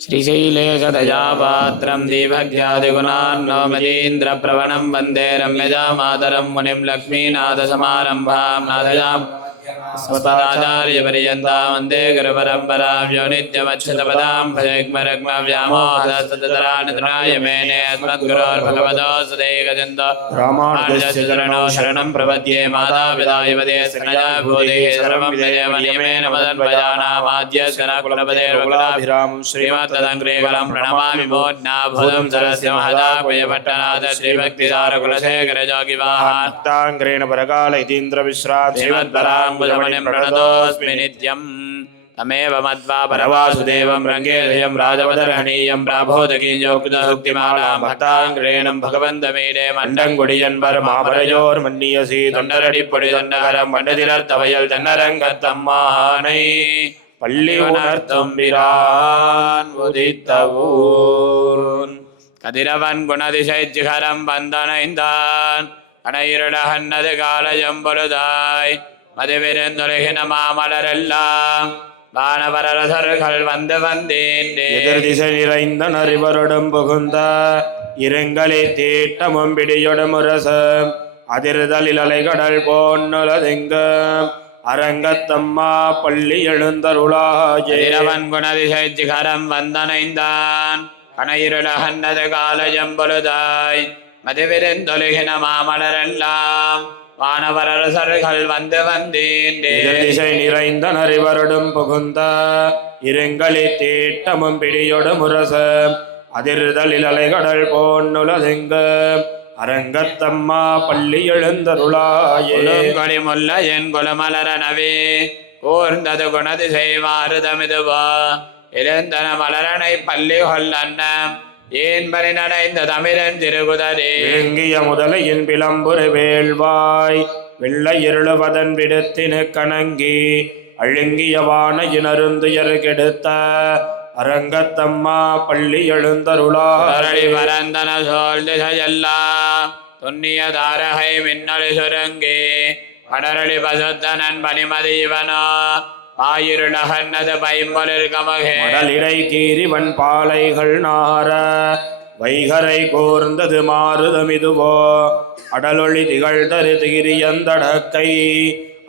श्रीशैलेशदयापात्रं दीभज्ञादिगुणान्नोमतीन्द्रप्रवणं वन्दे रम्यजामातरं मुनिं लक्ष्मीनाथसमारम्भां नाथयां स्वपदाचार्यपर्यन्तां वन्दे गुरुपरम्परां यो नित्यमच्युतपदां भजग्मरग्मव्यामोहदस्तदरानितराय मेने अस्मद्गुरोर्भगवतोऽस्तु दैकचन्दो रामानुजस्य चरणौ शरणं प्रपद्ये मातापिता युवते स्कनजा भूतेः सर्वं विदेव नियमेन मदन्वयानामाद्यस्य न कुलपतेर्वकुलाभिरामं श्रीमत्तदङ्ग्रेकलं प्रणमामि मोज्ञाभूतं सरस्य महदाह्वयपट्टनाथ श्रीभक्तिसारकुलशेखरजोगिवाहान्ताङ्ग्रेण परकाल इतीन्द्रविश्राम श्रीमद्पराङ्कुशमणिं प्रणतोऽस्मि नित्यम् तमेव मत्वा परवासुदेवं रङ्गेधयं राजवदर्हणीयं प्राबोधकीयोक्तसुक्तिमालां भक्ताङ्ग्रेणं भगवन्तमीडे मण्डङ्गुडियन्वर मापरयोर्मन्नीयसी தொண்டரடிப்பொடி மண்டதிலர்த்தவையல் தென்னரங்கத்தம்மானை பள்ளி உணர்த்தும் பிரான் உதித்த ஊர் கதிரவன் குணதிசைச்சிகரம் வந்தனைந்தான் அணையிருடகன்னது காலயம் பொழுதாய் மதுவிருந்தொழுகின மாமலரெல்லாம் வானவரரசர்கள் வந்து வந்தேன் எதிர் திசை நிறைந்த நரிவருடும் புகுந்த இருங்களே தீட்டமும் பிடியொடும் முரசம் அதிர்தலில் அலைகடல் போன்னுலதெங்க அரங்கத்தம்மா பள்ளி எழுந்தருளாயிரவன் குணதிசை சிகரம் வந்தனைந்தான் கணையிருளகன்னது காலயம் பொழுதாய் மதுவிருந்தொழுகின மாமலரெல்லாம் வானவரரசர்கள் வந்து வந்தேன் திசை நிறைந்த நரிவருடும் புகுந்த இருங்களி தீட்டமும் பிடியொடு முரச அதிர்தலில் அலைகடல் போன்னுலதெங்க அரங்கத்தம்மா பள்ளி எழுந்தருளாயேங்கொழி முல்ல என் குலமலரனவே கூர்ந்தது குணது செய்வாருதமிதுவா எழுந்தன மலரனை பள்ளி கொல்லன்னம் ஏன் பரி நடைந்த தமிழன் திருகுதரே இங்கிய முதலையின் பிளம்புரு வேள்வாய் வெள்ளை இருளுவதன் விடுத்தினு கணங்கி அழுங்கிய வானையினருந்துயர் கெடுத்த அரங்கத்தம்மா பள்ளி எழுந்தருளாய் வரந்தன சோல் திசையெல்லாம் துண்ணிய தாரகை மின்னொளி சுருங்கி படரளி பசுத்தனன் பனிமதீவனோ ஆயிருளகன்னது பைம்பொலிர் கமகே மடலிடை கீரிவன் பாலைகள் நார வைகரை கோர்ந்தது மாறுதமிதுவோ அடலொளி திகழ்தரு திகிரியந்தடக்கை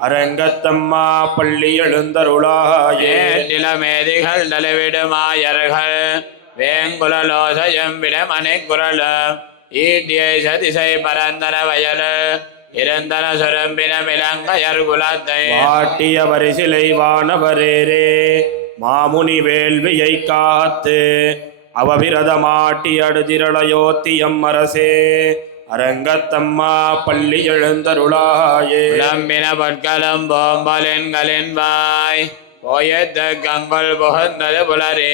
அரங்கத்தம்மா பள்ளி எழுந்தருளாயே நிலமேதிகள் நலவிடுமாயர்கள் வேங்குலலோசயம் விடமனை குரல ஈட்டியை சதிசை பரந்தன வயல் இருந்தன சுரம்பின மிளங்கையர் குலத்தை வாட்டிய வரிசிலை வானவரேரே மாமுனி வேள்வியை காத்து அவவிரத மாட்டி அடுதிரளையோத்தியம் அரசே அரங்கத்தம்மா பள்ளி எழுந்தருளாயே நம்பின பொற்களும் போம்பலின்களின் வாய் போயத்து கங்குல் புகுந்தது புலரே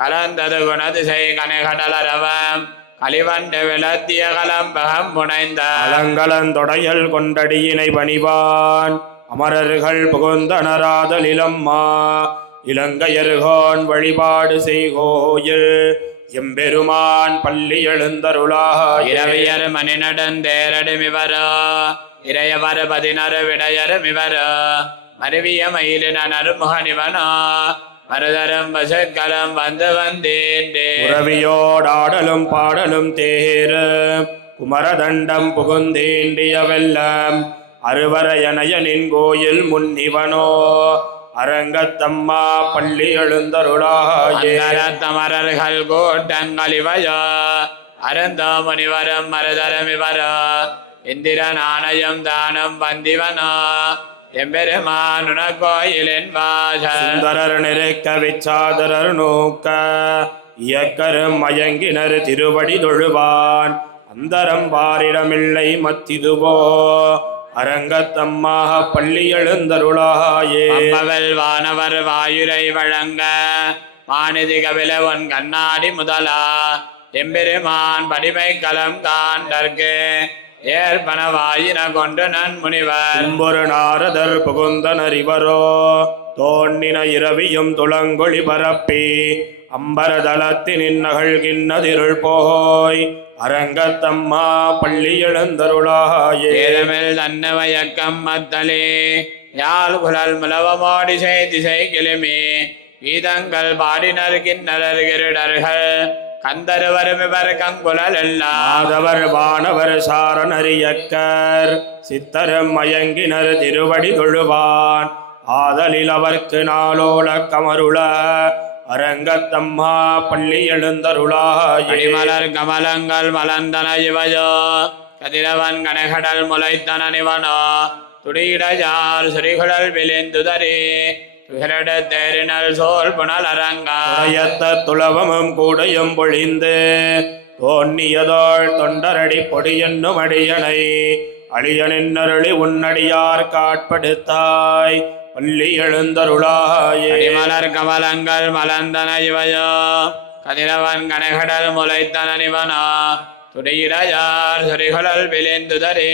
கலந்தது குணதிசை கனைகடலரவம் கலிவண்டு விளத்திய கலம்பகம் புனைந்த அலங்கலந்தொடையல் கொண்டடியினை பணிவான் அமரர்கள் புகுந்தனராதலிலம்மா இலங்கையர்கோன் வழிபாடு செய்கோயில் எம்பெருமான் பள்ளி எழுந்தருளாய் இரவியர் மணி நடந்தேரடுமிவரோ இறையவர் பதினரு விடையருமிவரோ மருவிய மயிலின நறுமுகனிவனோ மருதரும் பசுக்களும் வந்து வந்தேன் உறவியோடாடலும் பாடலும் தேர குமரதண்டம் புகுந்தேண்டிய வெள்ளம் அருவரையனையனின் கோயில் முன்னிவனோ அரங்கத்தம்மா பள்ளி எழுந்தருளாயே தமரர்கள் கூட்டங்களிவையோ அருந்தோ முனிவரும் மருதரமிவரோ இந்திரன் ஆணையம் தானம் வந்திவனோ எம்பெருமானுன கோயிலின் வாசந்தரர் நெருக்க விச்சாதரர் நோக்க இயக்கரும் மயங்கினர் திருவடி தொழுவான் அந்தரம் வாரிடமில்லை மத்திதுவோ அரங்கத்தம்மா பள்ளி எழுந்தருளாயே பகல் வானவர் வாயுரை வழங்க மாநிதி கபில ஒன் கண்ணாடி முதலா எம்பெருமான் படிமை களம் காண்டற்கு ஏற்பன வாயின கொண்டு நன் முனிவர் ஒரு நாரதர் புகுந்தனர் இவரோ தோன்னின இரவியும் துளங்கொழி பரப்பி அம்பரதலத்தின் நகழ்கின்னதிருள் போய் அரங்கத்தம்மா பள்ளி எழுந்தருளாயே தன்னவயக்கம் மத்தலே யாழ் குழல் முலவமோடி திசை கிளிமே கீதங்கள் பாடினர் கிண்ணறர் கிருடர்கள் கந்தருவரும் இவர் கங்குலல் எல்லாம் மாதவர் வானவர் சாரணரியக்கர் சித்தரும் மயங்கினர் திருவடி தொழுவான் ஆதலில் அவர்க்கு நாளோல கமருள அரங்கத்தம்மா பள்ளி எழுந்தருளாயே. அடிமலர் கமலங்கள் மலர்ந்தன இவையோ கதிரவன் கனகடல் முளைத்தன நிவனோ துடியிடையார் சுரிகுழல் விழிந்துதறி துகிரட தேரினல் சோல் புனல் அரங்கா துறையத்த துளவமும் கூடையும் பொழிந்து தோன்னியதோள் தொண்டரடி பொடியென்னும் அடியனை அழியனின் அருளி உன்னடியார் காட்படுத்தாய் பள்ளி எழுந்தருளாயே. அடிமலர் கமலங்கள் மலர்ந்தன இவையோ கதிரவன் கனகடல் முளைத்தன நிவனோ துடியிடையார் சுரிகுழல் விழிந்துதறி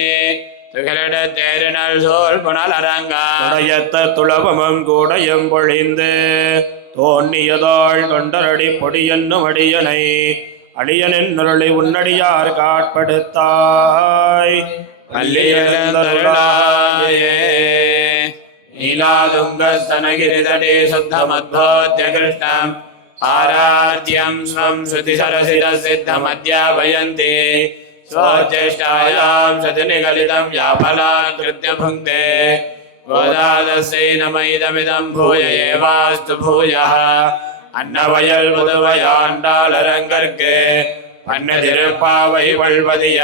துகிரட தேரினல் சோல் புனல் அரங்கா துறையத்த துளவமும் கூடையும் பொழிந்து தோன்னியதோள் தொண்டரடி பொடியென்னும் அடியனை அடியனின் அருளி உன்னடியார் காட்படுத்தாய் பள்ளி எழுந்தருளாயே. நீலாதுங்கஸ்தனகிரிதடே சுத்தமத்வோத்ய கிருஷ்ணம் ஆராத்யம் ஸ்வம் ஸ்ருதி சரசித சித்தமத்யாபயந்தி ஸ்வஜேஷ்டாயாம் சதி நிகலிதம் யாபலான் கிருத்ய புங்க்தே கோதாதஸ்யை நம இதமிதம் பூய ஏவாஸ்து பூயः அன்னவயல் முதுவையாண்டாளரங்கற்கு பண்ண திருப்பாவை வள்வதிய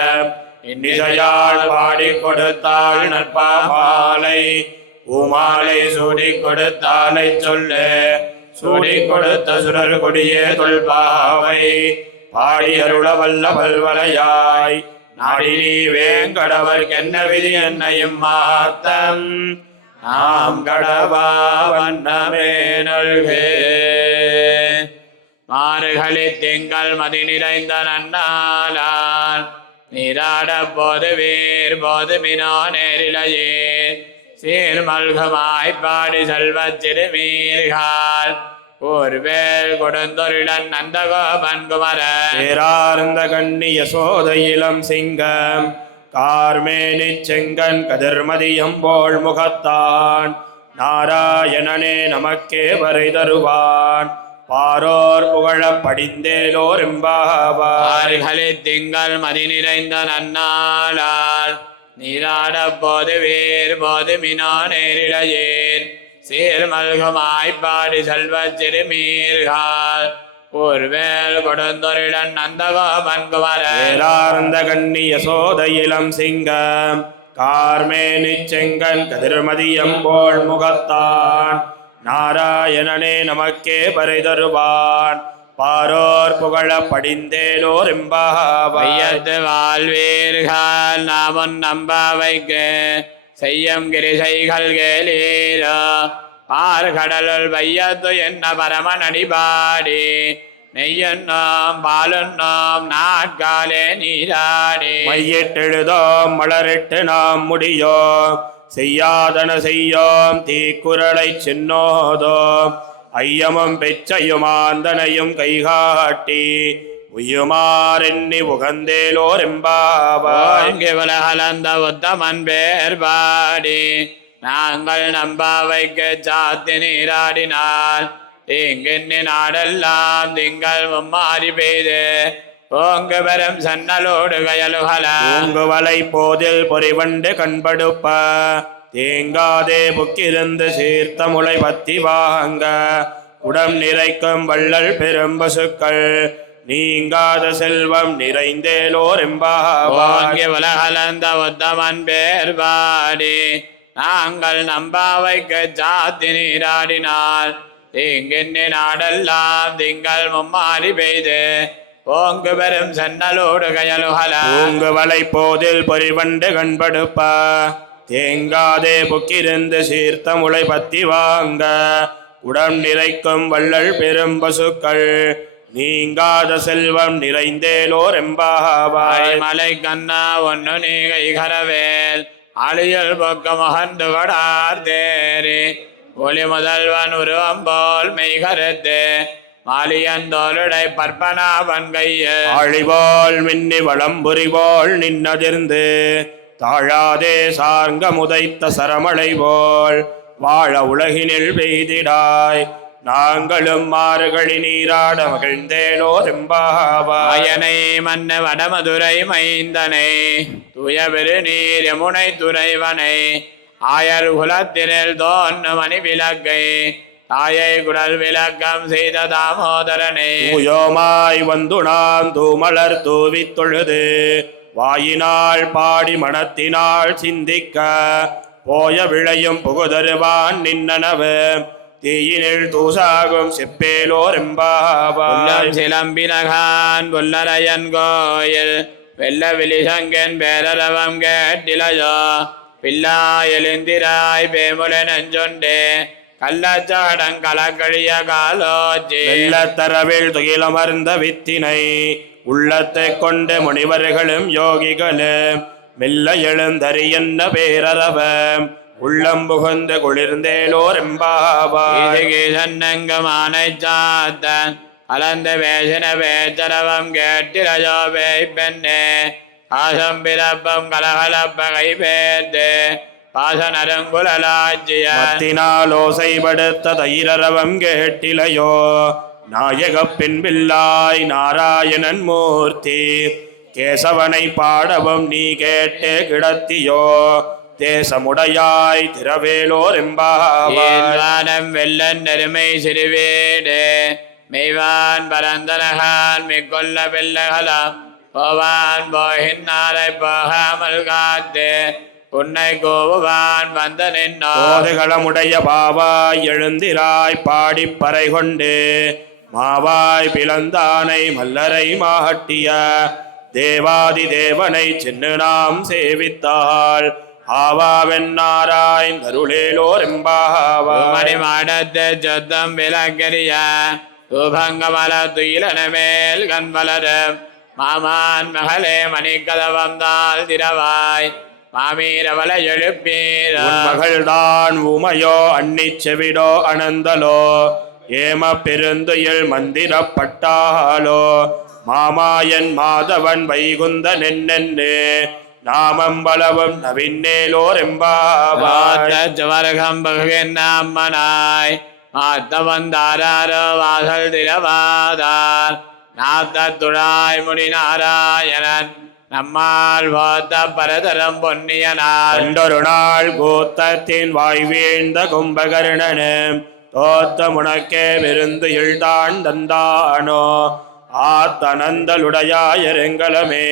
இன்னிசையால் பாடிக் கொடுத்தாள் நற்பாமாலை பூமாலை சூடிக் கொடுத்தாலை சொல்லு சூடிக் கொடுத்த சுரர் கொடியே தொல்பாவை பாடி அருள வல்ல பல்வலையாய் நாடி நீ வேங்கடவர்க்கென்ன விதி என்னையும் மாத்தம் நாம் கடவா வண்ணமே நல்கே. மாறுகளி திங்கள் மதி நிறைந்த நன்னாளால் நீராட போது வீர் போது மினோ நேரிலையே சீர்மல்கமாய் பாடி செல்வச் சிறுமீர்கள் ஊர்வேல் கொடுந்தொருடன் நந்தகோபன் குமர பேரார்ந்த கண்ணி யசோத இளம் சிங்கம் கார்மேனி செங்கன் கதிர்மதியம் போல் முகத்தான் நாராயணனே நமக்கே வரை தருவான் பாரோர் புகழ படிந்தேலோர் எம்பாவாய். திங்கள் மதி நிறைந்த நன்னாளால் நீராட போது வீர் போது மினோ நேரிழையேன் சீர்மல்குமாய் பாடி செல்வச் சிறுமீர்கள் ஊர்வேல் கொடுந்தொருடன் நந்தகோபன் குமர பேரார்ந்த கண்ணி யசோத இளம் சிங்கம் கார்மேனி செங்கன் கதிர்மதியம் போல் முகத்தான் நாராயணனே நமக்கே பறை தருவான் பாரோர் புகழ படிந்தேலோர் எம்பாவாய். வையத்து வாழ்வீர்கள் நாமும் நம்பாவைக்கு செய்யம் கிரிசைகள் கேளீரோ பார்கடலுள் வையத்து என்ன பரமன் அடிபாடி நெய்யுண்ணோம் பாலுண்ணோம் நாட்காலே நீராடி மையிட்டெழுதோம் மலரிட்டு நாம் முடியோம் செய்யாதன செய்யோம் தீக்குறளை சின்னோதோம் ஐயமும் பெச்சையுமாந்தனையும் கைகாட்டி உயுமாறெண்ணி உகந்தேலோர் எம்பாவாய். உலகலந்த உத்தமன் பேர் பாடி நாங்கள் நம்பாவைக்கு சாத்தி நீராடினால் தீங்கின்னி நாடெல்லாம் திங்கள் மும்மாறி பெய்து ஓங்கு பெரும் சன்னலோடு கயலுகல பூங்குவலை போதில் பொறிவண்டு கண்படுப்ப தேங்காதே புக்கிருந்து சீர்த்த முளை பத்தி வாங்க உடம் நிறைக்கும் வள்ளல் பெரும் பசுக்கள் நீங்காத செல்வம் நிறைந்தேலோர் எம்பாவாய். உலகலந்த உத்தமன் பேர் பாடி நாங்கள் நம்பாவைக்கு சாத்தி நீராடினால் தீங்கின்னி நாடெல்லாம் திங்கள் மும்மாறி பெய்து ஓங்கு பெரும் சன்னலோடு கயலுகல பூங்குவலை போதில் பொறிவண்டு கண்படுப்ப தேங்காதே புக்கிருந்து சீர்த்த முளை பத்தி வாங்க உடம் நிறைக்கும் வள்ளல் பெரும் பசுக்கள் நீங்காத செல்வம் நிறைந்தேலோர் எம்பாவாய். மலை கண்ணா ஒன்னு நீகை கரவேல் அழியல் பொக்க மகந்து கொடார் தேரி ஒளி முதல்வன் உருவம் போல் மெய்கருத்து மாலியந்தோருடை பற்பனாவன் கைய ஆழிபோல் மின்னி வளம்புரிபோல் நின்னதிர்ந்து தாழாதே சார்ங்க முதைத்த சரமலை போல் வாழ உலகினில் பெய்திடாய் நாங்களும் மாறுகளி நீராட மகிழ்ந்தேலோர் எம்பாவாய். ஆயனை மன்ன வடமதுரை மைந்தனை தூய பெருநீர் யமுனை துறைவனை ஆயர் குலத்தினில் தோன்னு மணி விளக்கை தாயை குடல் விளக்கம் செய்த தாமோதரனே. தூயோமாய் வந்து நாம் தூமலர் தூவித் தொழுது வாயினால் பாடி மனத்தினால் சிந்திக்க போய விளையும் புகுதருவான் நின்னனவு தீயினில் தூசாகும் செப்பேலோர் எம்பாவாய். சிலம்பினகான் புல்லரையன் கோயில் வெள்ள விழிசங்கன் பேரரவம் கேட்டிலையோ பில்லா எழுந்திராய் பேமுல நெஞ்சொண்டே கள்ளச்சாடம் கலக்கழிய காலோச்சி. வெள்ளத்தரவில் துயிலமர்ந்த வித்தினை உள்ளத்தை கொண்டு முனிவர்களும் யோகிகளும் மெல்ல எழுந்தறி என்ன பேரரவ உள்ளம் புகுந்து குளிர்ந்தேலோர் எம்பாவாய். சன்னங்கமானை சாத்தன் கலந்த பேசின பேச்சரவம் கேட்டிலையோ பேய் பெண்ணே ஆசம் பிறப்பம் கலகலப்ப கை பேர்த்து பாசனரங்குலாச்சியினால் ஓசைப்படுத்த தைரரவம் கேட்டிலையோ நாயகப் பின்பில்லாய் நாராயணன் மூர்த்தி கேசவனை பாடவும் நீ கேட்டே கிடத்தியோ தேசமுடையாய் திரவேலோர் எம்பாவாய். வெள்ளன் நெருமை சிறுவீடு மெய்வான் பரந்தனகான் மிக்கொல்ல பிள்ளைகளாம் போவான் போகின்னாரை போகாமல் காத்து உன்னை கோவுவான் வந்த நின்னோதுகளமுடைய பாவாய் எழுந்திராய் பாடிப்பறை கொண்டு மாவாய் பிளந்தானை மல்லரை மாட்டிய தேவாதி தேவனை சென்று நாம் சேவித்தாள் ஆவாவென்னாராய் கருளேலோர் எம்பாவாய். மாடத்து சொத்தம் விலக்கரிய உபங்கமல துயிலன மேல் கண் வளரும் மாமான் மகளே மணிக்கதவம் தாள் திரவாய் மாமீரவளை எழுப்பீர. மகள்தான் உமையோ அன்னி செவிடோ அனந்தலோ ஏம பெருந்துயில் மந்திரப்பட்டாலோ மாமாயன் மாதவன் வைகுந்த நென்னென்னு நாமம் பலவும் நவின்னேலோர் எம்பாவாய். அம்மனாய் மாத்தவந்தாரோ வாசல் திரவாதார் நாத்துழாய் முனி நாராயணன் நம்மால் வாத்த பரதரம் பொன்னியனார். கண்டொரு நாள் கூத்தத்தின் வாய் வீழ்ந்த கும்பகர்ணனு தோத்த முனக்கே விருந்து இழ்தான் தந்தானோ ஆத்தனந்தலுடையாயரெங்கலமே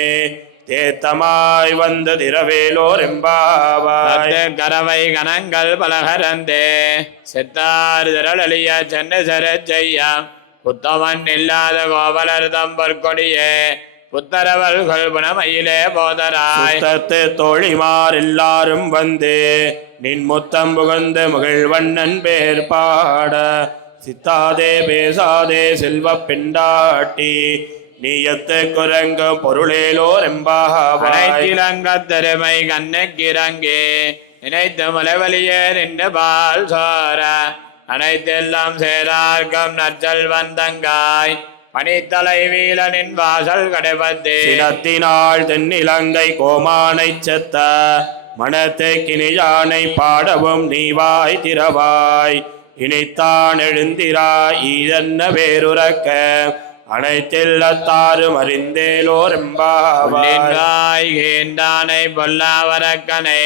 தேத்தமாய் வந்து திரவேலோர் எம்பாவாய். கரவை கணங்கள் பலகரந்தே செத்தார் திரளிய சென்னை சர செய்ய புத்தவன் இல்லாத கோவலர் தம்பர் கொடியே புத்தரவல்கள் புனமையிலே போதராய். தத்து தோழிமார் எல்லாரும் வந்து நின் முத்தம் புகழ்ந்து மகிழ்வண்ணன் பேர் பாட சித்தாதே பேசாதே செல்வ பெண்டாட்டி நீயத்து குரங்கு பொருளேலோர் எம்பாவாய். திறமை கண்ணுக்கிறங்கே நினைத்து முலைவலியே நின்று பால் சோர அனைத்தெல்லாம் சேரார்க்கம் நச்சல் வந்தங்காய் பனித்தலை வீலனின் வாசல் கடைபத்தே. சினத்தினால் தென்னிலங்கை கோமானை செத்த மனத்தை கிணியானை பாடவும் நீவாய் திரவாய் இனித்தான் எழுந்திராய் ஈதன்ன வேறுரக்க அனைத்தெல்லத்தாரும் அறிந்தேலோர் எம்பாவாய். கேண்டானை பொல்லாவரக்கனை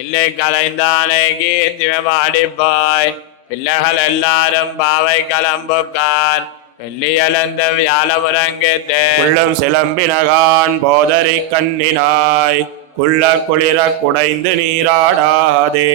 இல்லை கலைந்தானை கீர்த்திம பாடிப்பாய் பிள்ளைகள் எல்லாரும் பாவை கலம்புக்கார் வெள்ளியலந்த வியாழமுறங்கித்தே. உள்ளம் சிலம்பினகான் போதரி கண்ணினாய் குள்ள குளிர குடைந்து நீராடாதே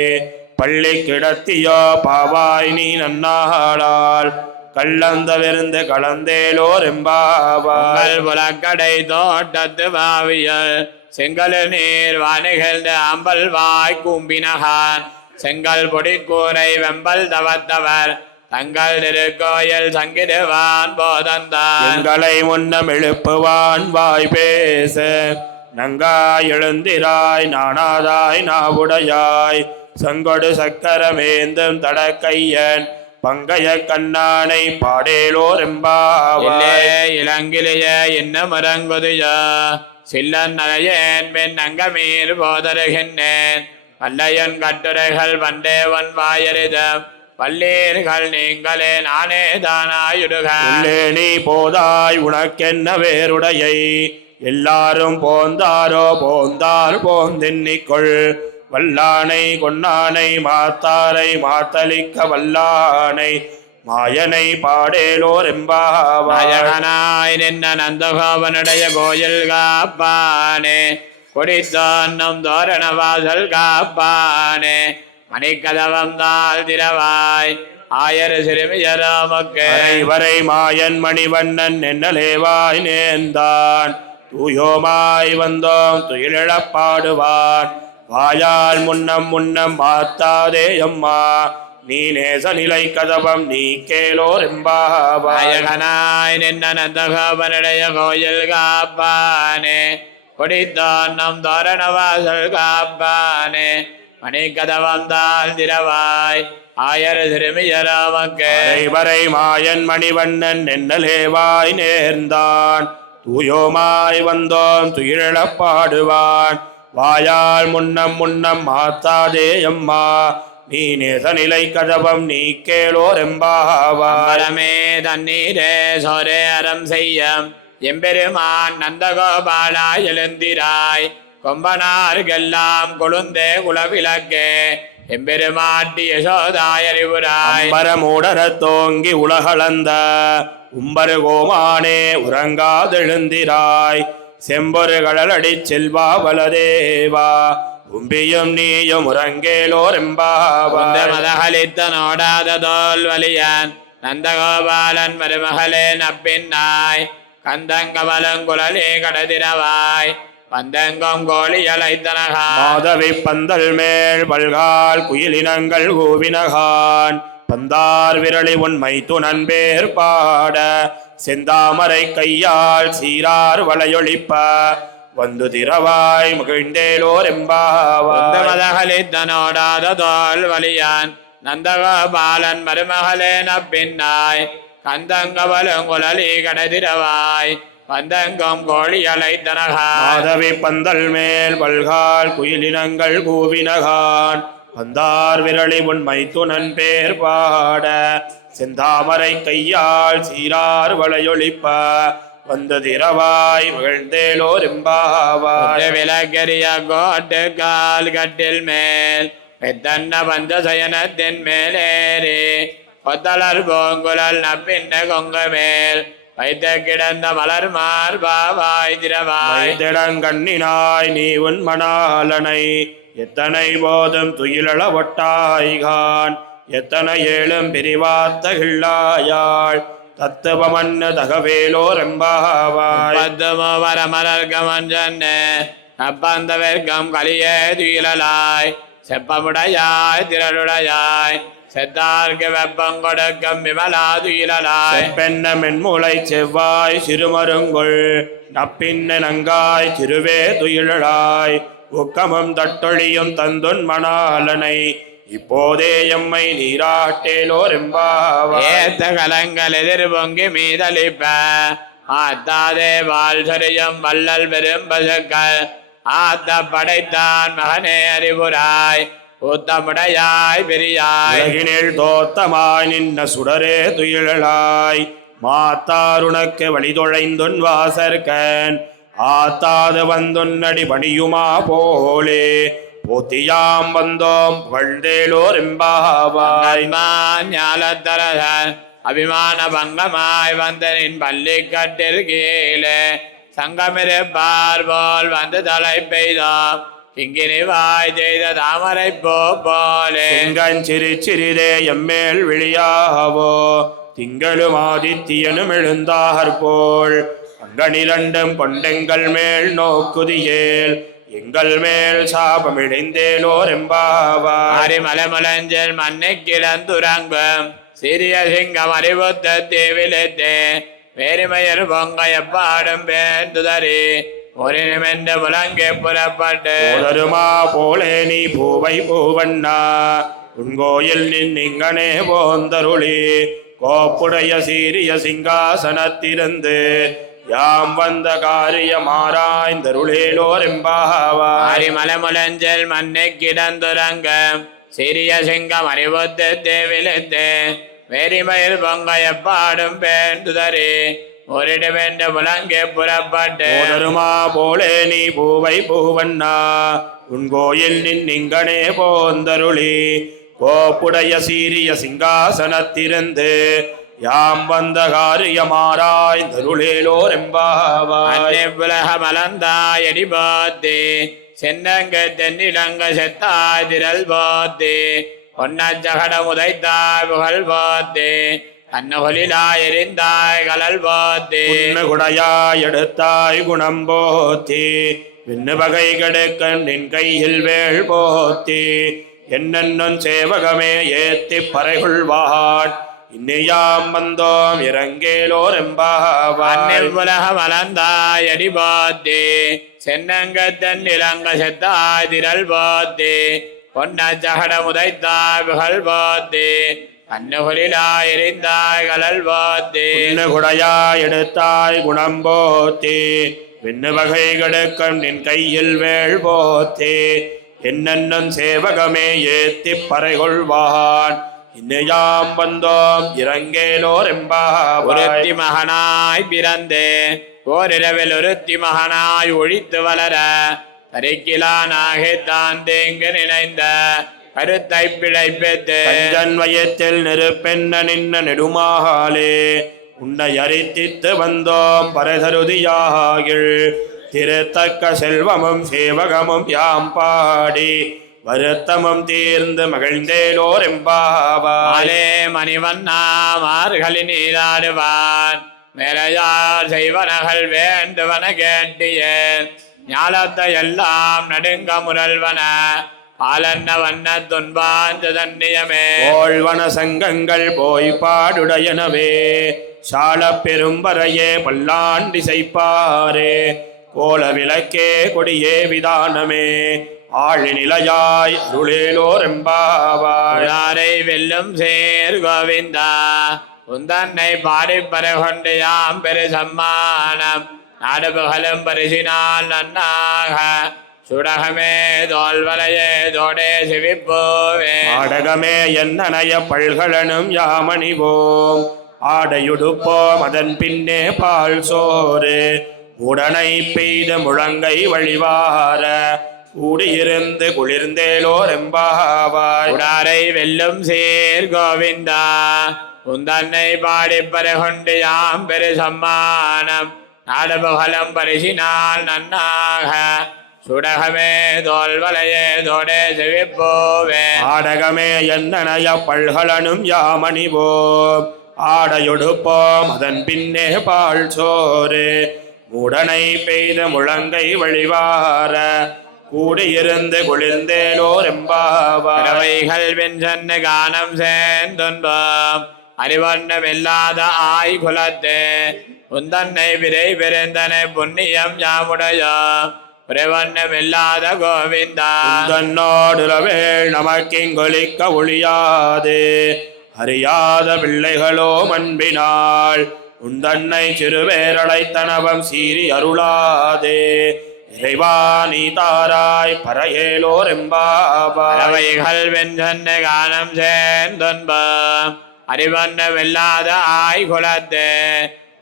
பள்ளி கிடத்தியோ பாவாய் நீ நன்னாளால் கள்ளந்த விருந்து கலந்தேலோர் எம்பாவாய். புலக்கடை தோட்டத்து பாவியல் செங்கல் நீர் வானிகழ்ந்த அம்பல் வாய் கூம்பினகான் செங்கல் பொடி கூரை வெம்பல் தவத்தவர் தங்கள் திருக்கோயில் சங்கிடுவான் போதந்தான். எங்களை முன்னம் எழுப்புவான் வாய் பேச நங்காய் எழுந்திராய் நானாதாய் நாவுடையாய் சங்கொடு சக்கரமேந்தும் தடக்கையன் பங்கைய கண்ணானை பாடேலோர் எம்பாவாய். இளங்கிலேய என்ன மரங்குதியோ சில்லன் நலையேன் பெண் அங்கமீர் போதருகின்றேன் வல்லையன் கட்டுரைகள் வண்டேவன் வாயரிதம் வல்லீர்கள் நீங்களே நானே தானாயுடுக உள்ளே நீ போதாய் உனக்கென்ன வேறுடையை எல்லாரும் போந்தாரோ போந்தார் போந்தென்னிக்கொள் வல்லானை கொன்னானை மாத்தாரை மாத்தளிக்க வல்லானை மாயனை பாடேலோர் எம்பாவாய். நாயகனாய் நின்ன நந்தகோபனுடைய கோயில் காப்பானே கொடித்தோன்னும் தோரண வாசல் காப்பானே மணிக்கதவம் தாழ் திரவாய் ஆயர் சிறுமியரோமக்கு வரை மாயன் மணிவண்ணன் என்னலேவாய் நேர்ந்தான் தூயோமாய் வந்தோம் துயிலெழப்பாடுவான் வாயால் முன்னம் முன்னம் மாத்தாதே அம்மா நீ நேச நிலை கதவம் நீ கேளோர் எம்பாவாய். நாயகனாய் நின்ன நந்தகோபனுடைய கோயில் காப்பானே கொடித்தோன்னும் தோரண வாசல் காப்பானே மணிக்கதவம் தாழ் திரவாய் ஆயர் சிறுமியரோமக்கு வரை மாயன் மணிவண்ணன் என்னலேவாய் நேர்ந்தான் தூயோமாய் வந்தோம் துயிலெழப்பாடுவான் வாயால் முன்னம் முன்னம் மாத்தாதே அம்மா நீ நேச நிலை கதவம் நீ கேளோர் எம்பாவாய். பரமே தண்ணீரே சோரே அறம் செய்யம் எம்பெருமான் நந்தகோபாலா எழுந்திராய் கொம்பனார்கெல்லாம் கொழுந்தே குலவிளக்கே எம்பெருமாட்டி யசோதாயறிவுராய் பரமூடரத் தோங்கி உலகளந்த உம்பரு கோமானே உறங்காதெழுந்திராய் செம்பொரு கடலடி செல்வா வலதேவா உம்பியும் நீயும் உறங்கேலோர் எம்பாவாய். மதகளித்த நோடாத தோல் வலியன் நந்தகோபாலன் மருமகளே நப்பின்னாய் கந்தங்கமலங்குழலே கடதிரவாய் பந்தங்கம் கோழி அலைத்தனகான் மாதவி பந்தல் மேல் பல்கால் குயிலினங்கள் கூவினகான் பந்தார் விரலி உண்மை துணன்பேர் பாட செந்தாமரை கையால் சீரார் வளையொழிப்ப வந்து திரவாய் மகிழ்ந்தேலோர் எம்பாவாய். மதகளித்த நோடாத தோல் வலியான் நந்தகோபாலன் மருமகளே நப்பின்னாய் கந்தங்கமலங்குழலே கடதிரவாய் பந்தங்கம் கோழி அலைத்தனகான் மாதவி பந்தல் மேல் பல்கால் குயிலினங்கள் கூவினகான் பந்தார் விரலி உண்மை துணன் பேர் பாட செந்தாமரை கையால் சீரார் வளையொழிப்ப வந்து திரவாய் மகிழ்ந்தேலோர் எம்பாவாய். விலகரிய கோட்டு கால் கட்டில் மேல் பெத்தன்ன பந்த சயனத்தின் மேலேறி கொத்தலர் பூங்குழல் நப்பின்ன கொங்க மேல் வைத்த கிடந்த மலர் மார்பாவாய் திரவாய் திடங்கண்ணினாய் நீ உன் மணாலனை எத்தனை போதும் துயிலள ஒட்டாய்கான் எத்தனை ஏழும் பிரிவாத்த கிள்ளாயாள் தத்துவமன்ன தகவேலோர் எம்பாவாய். பத்துமோ வரமலர்கமன் சொன்ன அப்பந்த வெர்க்கம் கலியே துயிலாய் செப்பமுடையாய் திரளுடையாய் செத்தார்க்கு வெப்பம் கொடுக்கும் விமலா துயிலாய் பெண்ண மென்முளை செவ்வாய் சிறுமருங்குள் நப்பின்ன நங்காய் திருவே துயிலாய் உக்கமும் தட்டொழியும் தந்துன் மணாலனை இப்போதே எம்மை நீராட்டேலோர் எம்பாவாய். ஏத்த கலங்கள் எதிர் பொங்கி மீதளிப்ப ஆத்தாதே வாழ் சொரியும் வள்ளல் பெரும் பசுக்கள் ஆத்த படைத்தான் மகனே அறிவுராய் ஊத்தமுடையாய் பெரியாய் உலகினில் தோத்தமாய் நின்ன சுடரே துயிலாய் மாத்தாருனக்கு வழிதொழைந்துன் வாசற்கன் ஆத்தாது வந்துன்னடி பணியுமா போலே போத்தியாம் வந்தோம் புகழ்ந்தேலோர் எம்பாவாய். ஞாலத்தரசன் அபிமான பங்கமாய் வந்தனின் பள்ளி கட்டில் கீழே சங்கமிருப்பார் போல் வந்து தலை பெய்தோம் கிங்கினி வாய் செய்த தாமரை போலே சிறு சிறிதே எம்மேல் விழியாவோ திங்களும் ஆதித்தியனும் எழுந்தாற்போல் அங்கனிரண்டும் கொண்டெங்கள் மேல் நோக்குதியேல் எங்கள் மேல் சாபம் இடைந்தேலோர் எம்பாவாய். மலமுலஞ்சல் மண்ணை கிடந்துறங்கும் சிறிய சிங்கம் அறிவுத்த தீவிலத்தே வேறுமையர் பொங்க எப்பாடும் பேந்துதறி ஒரு நிமிந்த புலங்கே புறப்பட்டு போதருமா போலே நீ பூவை பூவண்ணா உன்கோயில் நின்னிங்கனே போந்தருளி கோப்புடைய சீரிய சிங்காசனத்திருந்து யாம் வந்த காரியமாராய்ந்தருளேலோர் எம்பாவாய். மலமுலஞ்சல் மண்ணை கிடந்துறங்கும் சிறிய சிங்கம் அறிவுத்து தேவிழுத்து வெறிமயில் பொங்க எப்பாடும் பேண்டுதறி ஒரிடமென்று புலங்கே புறப்பட்டு போதருமா போலே நீ பூவை பூவண்ணா உன் கோயில் நின்னிங்கனே போந்தருளி கோப்புடைய சீரிய சிங்காசனத்திருந்து யாம் வந்த காரியமாராய்ந்தருளேலோர் எம்பாவாய். புலக மலந்தாயடி போத்தி சென்னங்க தென்னிலங்க செத்தாய் திரள் போத்தி பொன்ன ஜகட உதைத்தாய் புகழ் போத்தி அன்னொலிலாய் எரிந்தாய் கலல் போத்தி குடையாய் எடுத்தாய் குணம் போத்தி விண்ணு வகை கெடுக்க நின் கையில் வேள் போத்தி என்னென்னும் சேவகமே ஏத்தி பறைகொள்வான் இன்னையாம் வந்தோம் இறங்கேலோர் எம்பாவாய். உலக மலந்தாய் அடி போத்தி சென்னங்க தென்னிலங்க செத்தாய் திரள் போத்தி பொன்ன ஜகட உதைத்தாய் புகழ் போத்தி அன்னொலிலாய் எரிந்தாய் கலல் போத்தி குடையாய் எடுத்தாய் குணம் போத்தி விண்ணு வகை கெடுக்கம் நின் கையில் வேள் போத்தி என்னென்னும் சேவகமே ஏத்தி பறைகொள்வான் இன்னையாம் வந்தோம் இறங்கேலோர் எம்பாவாய். ஒருத்தி மகனாய் பிறந்து ஓரிரவில் ஒருத்தி மகனாய் ஒழித்து வளர பரிக்கிலானாக தான் தேங்கு நினைந்த கருத்தை பிழைப்பெத்து வயத்தில் நெருப்பென்ன நின்ன நெடுமாகாலே உன்னை அரித்தித்து வந்தோம் பரதருதியாகில் திருத்தக்க செல்வமும் சேவகமும் யாம் பாடி வருத்தமும் தீர்ந்து மகிழ்ந்தேலோர் எம்பாவாலே. மணிவண்ணா மார்கழி நீராடுவான் மேலையார் செய்வனகள் வேண்டுவன கேட்டியேன் ஞாலத்தை எல்லாம் நடுங்க முரல்வன பாலன்ன வண்ண துன்பாஞ்ச தன்னியமே ஓழ்வன சங்கங்கள் போய் பாடுடையனவே சால பெரும்பறையே பல்லாண்டி செய்ப்பாரே கோல விளக்கே கொடியே விதானமே ஆழி நிலையாய் அருளேலோர் எம்பாவாய். வெல்லும் சேர் கோவிந்தா உந்தன்னை பாடிப்பற கொண்டு யாம் பெரு சம்மானம் நாடு புகழும் பரிசினால் நன்னாக சுடகமே தோல்வலையே தோடே சிவிப்போவே ஆடகமே என்னனைய பல்கலனும் யாமணிவோம் ஆடையுடுப்போம் அதன் பின்னே பால் சோறு உடனை பெய்த முழங்கை வழிவார கூடியிருந்து குளிர்ந்தேலோர் எம்பாவாய். உடாரை வெல்லும் சேர் கோவிந்தா உந்தன்னை பாடிப்பற கொண்டு யாம் பெரு சம்மானம் நாடு புகழும் பரிசினால் நன்னாக சுடகமே தோல்வலையே தோடே செவிப்போவே ஆடகமே என்னனைய பல்கலனும் யாமணிவோம் ஆடையொடுப்போம் அதன் பின்னே பால் சோறு உடனை பெய்த முழங்கை வழிவார கூடியிருந்து குளிர்ந்தேலோர் எம்பாவாய். வெஞ்சன்ன கானம் சேர்ந்துன்பம் அறிவண்ணம் இல்லாத ஆய் குலத்தே உந்தன்னை விரை பிறந்தனை புண்ணியம் யாமுடையோ பிரவண்ணம் இல்லாத கோவிந்தா தன்னோடுறவேள் நமக்கிங்கொலிக்க ஒழியாது அறியாத பிள்ளைகளோ அன்பினாள் உந்தன்னை சிறுவேரழைத்தனவம் சீறி அருளாதே இறைவா நீ தாராய் பறையேலோர் எம்பாவாய். வெஞ்சன்ன கானம் சேர்ந்துன்பம் அறிவண்ணம் இல்லாத ஆய் குலத்தே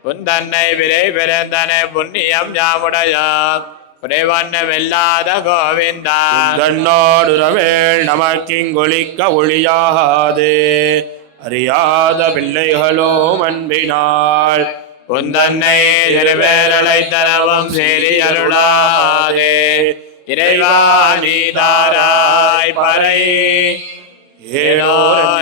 உந்தன்னை விரை பிறந்தனை புண்ணியம் யாமுடையோ பிரவண்ணம் இல்லாத கோவிந்தா தன்னோடுறவேள் நமக்கிங்கொலிக்க ஒழியாது அறியாத பிள்ளைகளோ அன்பினாள் உந்தன்னை திருவேரழைத்தனவும் சேரி அருளாதே இறைவா நீ தாராய் பறை ஏலோர்